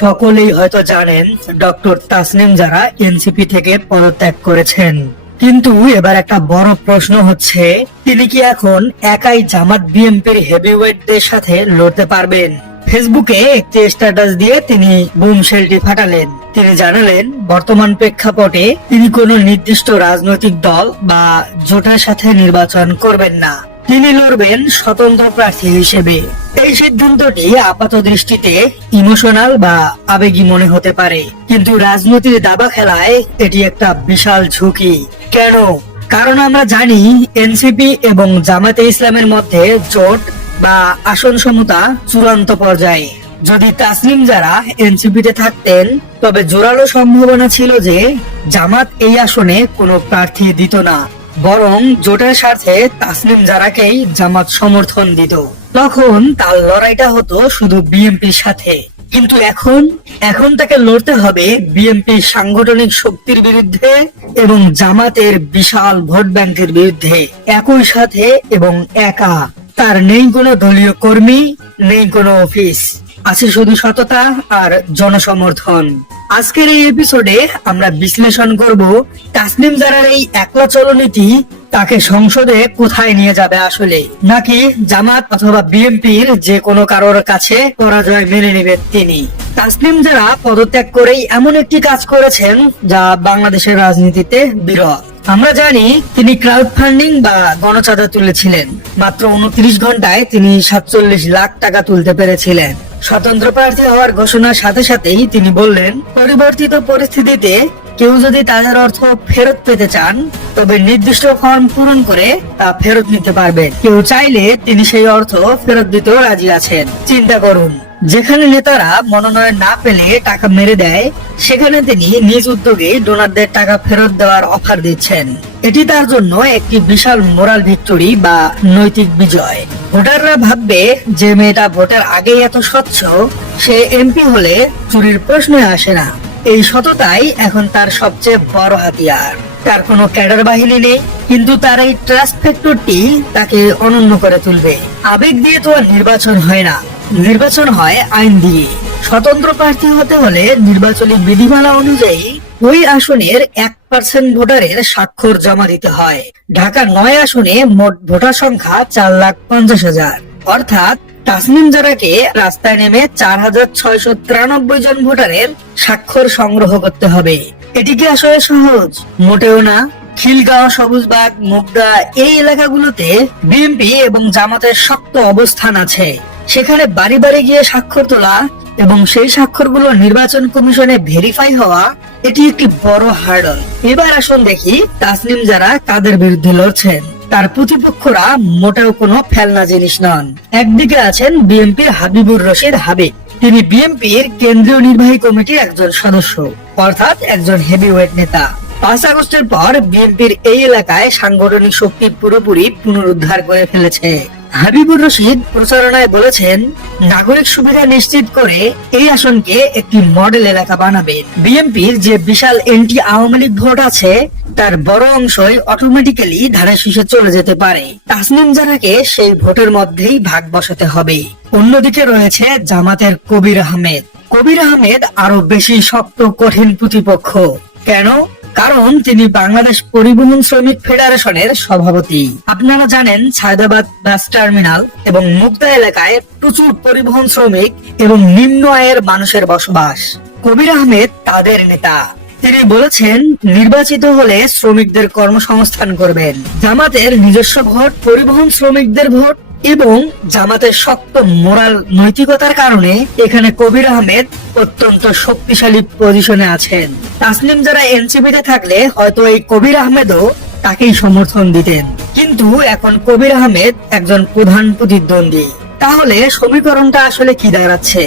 সকলেই হয়তো জানেন ডক্টর তাসনিম যারা এনসিপি থেকে পদত্যাগ করেছেন, কিন্তু এবার একটা বড় প্রশ্ন হচ্ছে তিনি কি এখন একাই জামাত বিএনপির হেভিওয়েটদের সাথে লড়তে পারবেন? ফেসবুকে একটি স্ট্যাটাস দিয়ে তিনি বুমশেলটি ফাটালেন। তিনি জানালেন বর্তমান প্রেক্ষাপটে তিনি কোনো নির্দিষ্ট রাজনৈতিক দল বা জোটের সাথে নির্বাচন করবেন না, তিনি লড়বেন স্বতন্ত্র প্রার্থী হিসেবে। এই সিদ্ধান্তটি আপাত দৃষ্টিতে ইমোশনাল বা আবেগী মনে হতে পারে, কিন্তু রাজনীতির দাবা খেলায় এটি একটা বিশাল ঝুঁকি। কেন? কারণ আমরা জানি এনসিপি এবং জামাতে ইসলামের মধ্যে জোট বা আসন সমতা চূড়ান্ত পর্যায়ে। যদি তাসনিম যারা এনসিপিতে থাকতেন তবে জোরালো সম্ভাবনা ছিল যে জামাত এই আসনে কোনো প্রার্থী দিত না, বরং জোটের স্বার্থে তাসনিম যারাকেই জামাত সমর্থন দিত। তখন তার লড়াইটা হতো শুধু বিএনপির সাথে। কিন্তু এখন তাকে লড়তে হবে বিএনপির সাংগঠনিক শক্তির বিরুদ্ধে এবং জামাতের বিশাল ভোট ব্যাংকের বিরুদ্ধে একই সাথে এবং একা। তার নেই কোনো দলীয় কর্মী, নেই কোনো অফিস, আছে শুধু সততা আর জনসমর্থন। আজকের এই এপিসোডে আমরা বিশ্লেষণ করব তাসনিম জারার এই একলা চলনীতি তাকে সংসদে কোথায় নিয়ে যাবে আসলে, নাকি জামাত অথবা বিএনপির যে কোনো কারোর কাছে পরাজয় মেনে নেবে তিনি। তাসনিম যারা পদত্যাগ করেই এমন একটি কাজ করেছেন যা বাংলাদেশের রাজনীতিতে বিরল। আমরা জানি তিনি ক্রাউড ফান্ডিং বা গণচাঁদা তুলেছিলেন। মাত্র 29 ঘন্টায় তিনি 47 লাখ টাকা তুলতে পেরেছিলেন। স্বতন্ত্র প্রার্থী হওয়ার ঘোষণার সাথে সাথেই তিনি বললেন পরিবর্তিত পরিস্থিতিতে কেউ যদি তাদের অর্থ ফেরত পেতে চান তবে নির্দিষ্ট ফর্ম পূরণ করে তা ফেরত নিতে পারবেন। কেউ চাইলে তিনি সেই অর্থ ফেরত দিতেও রাজি আছেন। চিন্তা করুন, যেখানে নেতারা মনোনয়ন না পেলে টাকা মেরে দেয়, সেখানে তিনি নিজ উদ্যোগে ডোনারদের টাকা ফেরত দেওয়ার অফার দিচ্ছেন। এটি তার জন্য একটি বিশাল মোরাল ভিক্টরি বা নৈতিক বিজয়। ভোটাররা ভাববে যে মেয়েটা ভোটের আগেই এত স্বচ্ছ, সে এমপি হলে চুরির প্রশ্নই আসে না। এই সততাই এখন তার সবচেয়ে বড় হাতিয়ার। তার কোনো ক্যাডার বাহিনী নেই, কিন্তু তার এই ট্রাস্ট ফ্যাক্টরটি তাকে অনন্য করে তুলবে। আবেগ দিয়ে তো আর নির্বাচন হয় না, নির্বাচন হয় আইন দিয়ে। স্বতন্ত্র প্রার্থী হতে হলে নির্বাচনী বিধিমালা অনুযায়ী ওই আসনের 1% ভোটারের স্বাক্ষর জমা দিতে হয়। ঢাকা 9 আসনে মোট ভোটার সংখ্যা 4,50,000। অর্থাৎ তাসনিম জারাকে রাস্তায় নেমে 4,693 জন ভোটারের স্বাক্ষর সংগ্রহ করতে হবে। এটি কি আসলে সহজ? মোটেও না। খিলগাঁও, সবুজবাগ, মুগদা এই এলাকাগুলোতে বিএনপি এবং জামাতের শক্ত অবস্থান আছে। সেখানে বাড়ি বাড়ি গিয়ে স্বাক্ষর তোলা এবং সেই স্বাক্ষরগুলো নির্বাচন কমিশনে ভেরিফাই হওয়া, এটি একটি বড় হার্ডল। এবার আসুন দেখি তাসনিম যারা কাদের বিরুদ্ধে লড়ছেন। তার প্রতিপক্ষরা মোটেও কোনো ফেলনা জিনিস নন। একদিকে আছেন বিএনপির হাবিবুর রশিদ হাবিব। তিনি বিএনপির কেন্দ্রীয় নির্বাহী কমিটির একজন সদস্য, অর্থাৎ একজন হেভিওয়েট নেতা। 5 আগস্টের পর বিএনপির এই এলাকায় সাংগঠনিক শক্তি পুরোপুরি পুনরুদ্ধার করে ফেলেছে। হাবিবুর রশিদ প্রচারণায় বলেছেন নাগরিক সুবিধা নিশ্চিত করে এই আসনকে একটি মডেল এলাকা বানাবেন। বিএনপির যে বিশাল এন্টি আওয়ামী লীগ ভোট আছে তার বড় অংশই অটোমেটিক্যালি ধারে শীষে চলে যেতে পারে। তাসনিম জারাকে সেই ভোটের মধ্যেই ভাগ বসাতে হবে। অন্যদিকে রয়েছে জামাতের কবির আহমেদ। কবির আহমেদ আরো বেশি শক্ত কঠিন প্রতিপক্ষ। কেন? কারণ তিনি বাংলাদেশ পরিবহন শ্রমিক ফেডারেশনের সভাপতি। আপনারা জানেন সায়দাবাদ বাস টার্মিনাল এবং মুগদা এলাকায় প্রচুর পরিবহন শ্রমিক এবং নিম্ন আয়ের মানুষের বসবাস। কবির আহমেদ তাদের নেতা। তিনি বলেছেন নির্বাচিত হলে শ্রমিকদের কর্মসংস্থান করবেন। জামাতের নিজস্ব ভোট, পরিবহন শ্রমিকদের ভোট এবং জামাতের শক্ত মোরাল নৈতিকতার কারণে এখানে কবির আহমেদ অত্যন্ত শক্তিশালী পজিশনে আছেন। তাসনিম যারা এনসিপিতে থাকলে হয়তো এই কবির আহমেদও তাকেই সমর্থন দিতেন, কিন্তু এখন কবির আহমেদ একজন প্রধান প্রতিদ্বন্দ্বী। তাহলে সমীকরণটা আসলে কি দাঁড়াচ্ছে?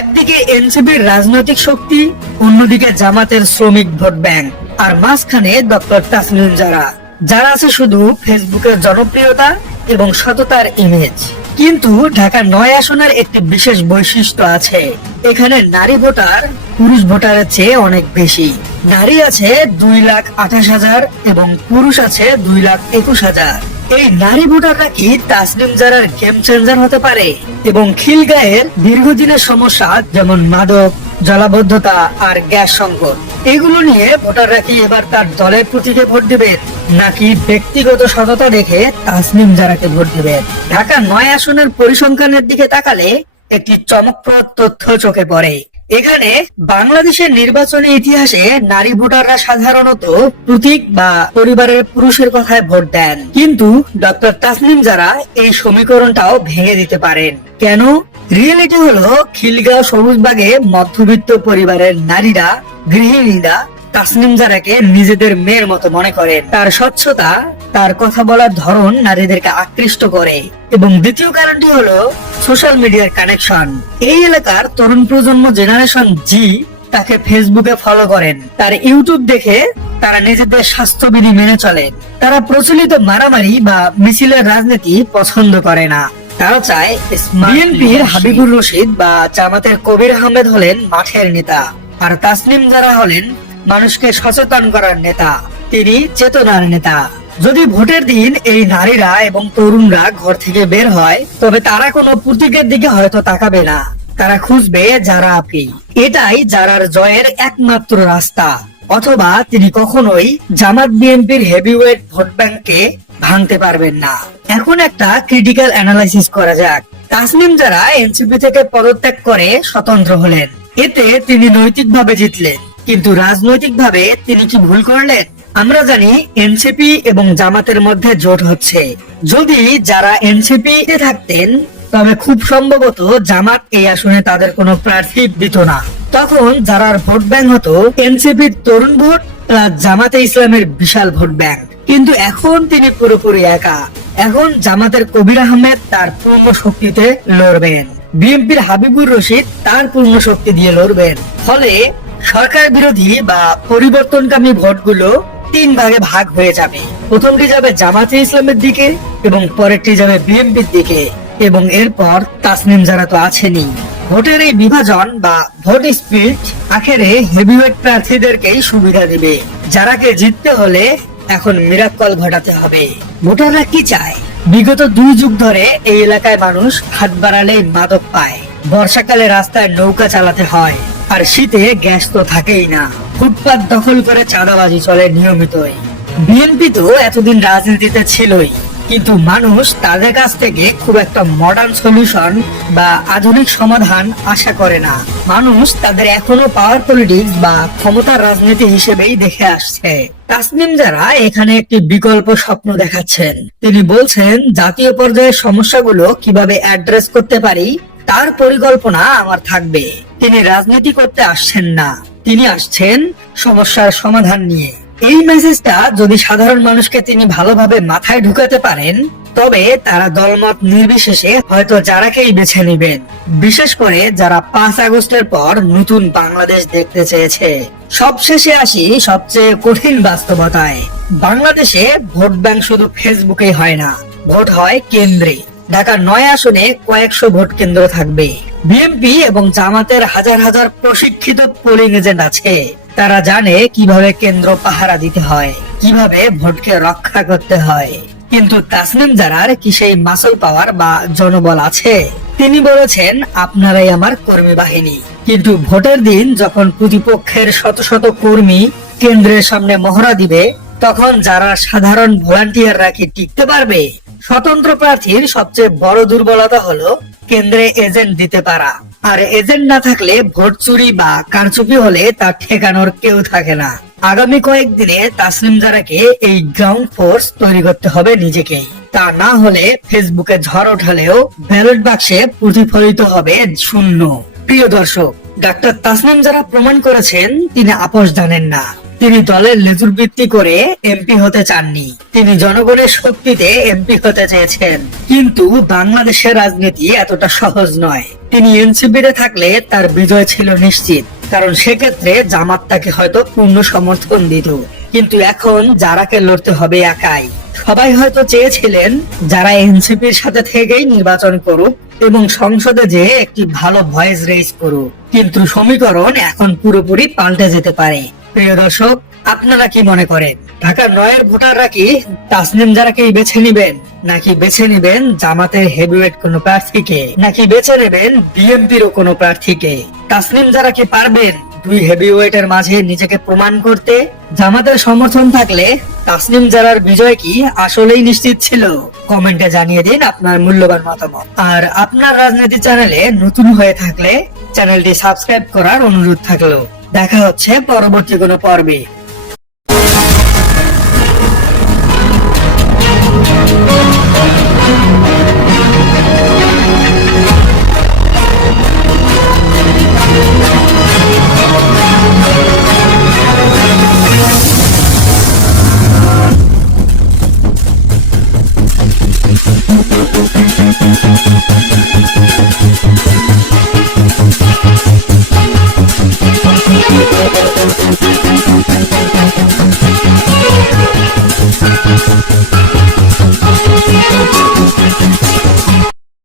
একদিকে এনসিপির রাজনৈতিক শক্তি, অন্যদিকে জামাতের শ্রমিক ভোট ব্যাংক, আর মাঝখানে ডক্টর তাসনিম যারা, যারা আছে শুধু ফেসবুকের জনপ্রিয়তা এবং সততার ইমেজ। কিন্তু ঢাকা 9 আসনের একটি বিশেষ বৈশিষ্ট্য আছে। এখানে নারী ভোটার পুরুষ ভোটারের চেয়ে অনেক বেশি। নারী আছে 2,28,000 এবং পুরুষ আছে 2,21,000। এই নারী ভোটাররা কি তাসনিম জারার গেম চেঞ্জার হতে পারে? এবং খিলগাঁয়ের দীর্ঘদিনের সমস্যা যেমন মাদক, জলাবদ্ধতা আর গ্যাস সংকট, এগুলো নিয়ে ভোটাররা কি এবার তার দলের প্রতীকে ভোট দিবেন নাকি ব্যক্তিগত সততা দেখে তাসনিম জারাকে ভোট দিবেন? ঢাকা ৯ আসনের পরিসংখ্যানের দিকে তাকালে একটি চমকপ্রদ তথ্য চোখে পড়ে। এখানে বাংলাদেশের নির্বাচনী ইতিহাসে নারী ভোটাররা সাধারণত প্রতীক বা পরিবারের পুরুষের কথায় ভোট দেন, কিন্তু ডক্টর তাসনিম জারা এই সমীকরণটাও ভেঙে দিতে পারেন। কেন? রিয়েলিটি হলো খিলগাঁও সবুজবাগে মধ্যবিত্ত পরিবারের নারীরা, গৃহিণীরা তাসনিম জারাকে নিজেদের মেয়ের মতো মনে করেন। তার স্বচ্ছতা, তার কথা বলার ধরন নারীদেরকে আকৃষ্ট করে। এবং দ্বিতীয় কারণটি হলো সোশ্যাল মিডিয়ার কানেকশন। এই এলাকার তরুণ প্রজন্ম জেনারেশন জি তাকে ফেসবুকে ফলো করেন, তার ইউটিউব দেখে তারা নিজেদের স্বাস্থ্যবিধি মেনে চলেন। তারা প্রচলিত মারামারি বা মিছিলের রাজনীতি পছন্দ করে না। তারা চায় বিএনপির হাবিবুর রশিদ বা জামাতের কবির আহমেদ হলেন মাঠের নেতা, আর তাসনিম জারা হলেন মানুষকে সচেতন করার নেতা। তিনি চেতনার নেতা। যদি ভোটের দিন এই নারীরা এবং তরুণরা ঘর থেকে বের হয়, তবে তারা কোনো প্রতীকের দিকে হয়তো তাকাবে না, তারা খুঁজবে যারা আপনি। এটাই জারার জয়ের একমাত্র রাস্তা। অথবা তিনি কখনোই জামাত বিএনপির হেভিওয়েট ভোট ব্যাংককে ভাঙতে পারবেন না। এখন একটা ক্রিটিক্যাল অ্যানালাইসিস করা যাক। তাসনিম জারা এনসিপি থেকে পদত্যাগ করে স্বতন্ত্র হলেন, এতে তিনি নৈতিকভাবে জিতলেন, কিন্তু রাজনৈতিকভাবে তিনি কি ভুল করলেন? আমরা জানি এনসিপি এবং জামাতের মধ্যে জোট হচ্ছে। যদি যারা এনসিপি তে থাকতেন, তবে খুব সম্ভবত জামাত এই আসনে তাদের কোনো প্রার্থী দিত না। তখন যারার ভোট ব্যাংক হতো এনসিপির তরুণ ভোট প্লাস জামাতে ইসলামের বিশাল ভোট ব্যাংক। কিন্তু এখন তিনি পুরোপুরি একা। এখন জামাতের কবির আহমেদ তার পূর্ণ শক্তিতে লড়বেন, বিএনপির হাবিবুর রশিদ তার পূর্ণ শক্তি দিয়ে লড়বেন। ফলে সরকার বিরোধী বা পরিবর্তনকামী ভোটগুলো 3 ভাগে ভাগ হয়ে যাবে। প্রথমটি যাবে জামাতে ইসলামের দিকে এবং পরেরটি যাবে বিএনপির দিকে, এবং এরপর তাসনিম জারা তো আছেনই। ভোটের এই বিভাজন বা ভোট স্প্লিট আখেরে হেভিওয়েট প্রার্থীদেরকেই সুবিধা দিবে। জারাকে জিততে হলে এখন মিরাক্কল ঘটাতে হবে। ভোটাররা কি চায়? বিগত 2 যুগ ধরে এই এলাকায় মানুষ হাত বাড়ালেই মাদক পায়, বর্ষাকালে রাস্তায় নৌকা চালাতে হয়, আর শীতে গ্যাস তো থাকেই না। ফুটপাত দখল করে চাঁদাবাজি চলে নিয়মিতই। বিএনপি তো এতদিন রাজনীতিতে ছিলই, কিন্তু মানুষ তাদের কাছ থেকে খুব একটা মডার্ন সলিউশন বা আধুনিক সমাধান আশা করে না। মানুষ তাদের এখনো পাওয়ার পলিটিক্স বা ক্ষমতার রাজনীতি হিসেবেই দেখে আসছে। তাসনিম জারা এখানে একটি বিকল্প স্বপ্ন দেখাচ্ছেন। তিনি বলছেন, জাতীয় পর্যায়ের সমস্যাগুলো কিভাবে অ্যাড্রেস করতে পারি তার পরিকল্পনা আমার থাকবে। তিনি রাজনীতি করতে আসছেন না, তিনি আসছেন সমস্যার সমাধান নিয়ে। এই মেসেজটা যদি সাধারণ মানুষকে তিনি ভালোভাবে মাথায় ঢুকাতে পারেন, তবে তারা দলমত নির্বিশেষে হয়তো জারাকেই বেছে নেবেন, বিশেষ করে যারা 5 আগস্টের পর নতুন বাংলাদেশ দেখতে চেয়েছে। সবশেষে আসি সবচেয়ে কঠিন বাস্তবতায়। বাংলাদেশে ভোট ব্যাংক শুধু ফেসবুকে হয় না, ভোট হয় কেন্দ্রে। ঢাকা 9 আসনে কয়েকশো ভোট কেন্দ্র থাকবে। বিএনপি এবং জামাতের হাজার হাজার প্রশিক্ষিত পোলিং এজেন্ট আছে। তারা জানে কিভাবে কেন্দ্র পাহারা দিতে হয়, কিভাবে ভোটকে রক্ষা করতে হয়। কিন্তু তাসনিম জারার কি সেই মাসল পাওয়ার বা জনবল আছে? তিনি বলেছেন, আপনারাই আমার কর্মী বাহিনী। কিন্তু ভোটের দিন যখন প্রতিপক্ষের শত শত কর্মী কেন্দ্রের সামনে মহড়া দিবে, তখন যারা সাধারণ ভলান্টিয়াররা কি টিকতে পারবে? স্বতন্ত্র প্রার্থীর সবচেয়ে বড় দুর্বলতা হলো কেন্দ্রে এজেন্ট দিতে পারা। আর এজেন্ট না থাকলে ভোট চুরি বা কারচুপি হলে তা ঠেকানোর কেউ থাকে না। আগামী কয়েকদিনে তাসনিম জারাকে এই গ্রাউন্ড ফোর্স তৈরি করতে হবে নিজেকেই। তা না হলে ফেসবুকে ঝড় ওঠালেও ব্যালট বাক্সে প্রতিফলিত হবে শূন্য। প্রিয় দর্শক, ডাক্তার তাসনিম জারা প্রমাণ করেছেন তিনি আপোষ জানেন না। তিনি দলের লেজুর ভিত্তি করে এমপি হতে চাননি, তিনি জনগণের শক্তিতে এমপি হতে চেয়েছেন। কিন্তু বাংলাদেশের রাজনীতি এতটা সহজ নয়। তিনি এনসিপিতে থাকলে তার বিজয় ছিল নিশ্চিত, কারণ সেক্ষেত্রে জামাত তাকে হয়তো পূর্ণ সমর্থন দিত। কিন্তু এখন জারাকে লড়তে হবে একাই। সবাই হয়তো চেয়েছিলেন যারা এনসিপির সাথে থেকেই নির্বাচন করুক এবং সংসদে যে একটি ভালো ভয়েস রেজ করুক, কিন্তু সমীকরণ এখন পুরোপুরি পাল্টে যেতে পারে। প্রিয় দর্শক, আপনারা কি মনে করেন? ঢাকা 9 ভোটাররা কি তাসনিম জারাকেই বেছে নিবেন, নাকি বেছে নিবেন জামাতের হেভিওয়েট কোনো প্রার্থীকে, নাকি বেছে নেবেন বিএনপিরও কোনো প্রার্থীকে? তাসনিম জারা কি পারবেন দুই হেভিওয়েটের মাঝে নিজেকে প্রমাণ করতে? জামাতের সমর্থন থাকলে তাসনিম জারার বিজয় কি আসলেই নিশ্চিত ছিল? কমেন্টে জানিয়ে দিন আপনার মূল্যবান মতামত। আর আপনার রাজনীতি চ্যানেলে নতুন হয়ে থাকলে চ্যানেলটি সাবস্ক্রাইব করার অনুরোধ থাকলো। দেখা হচ্ছে পরবর্তী কোনো পর্বে। Thank you.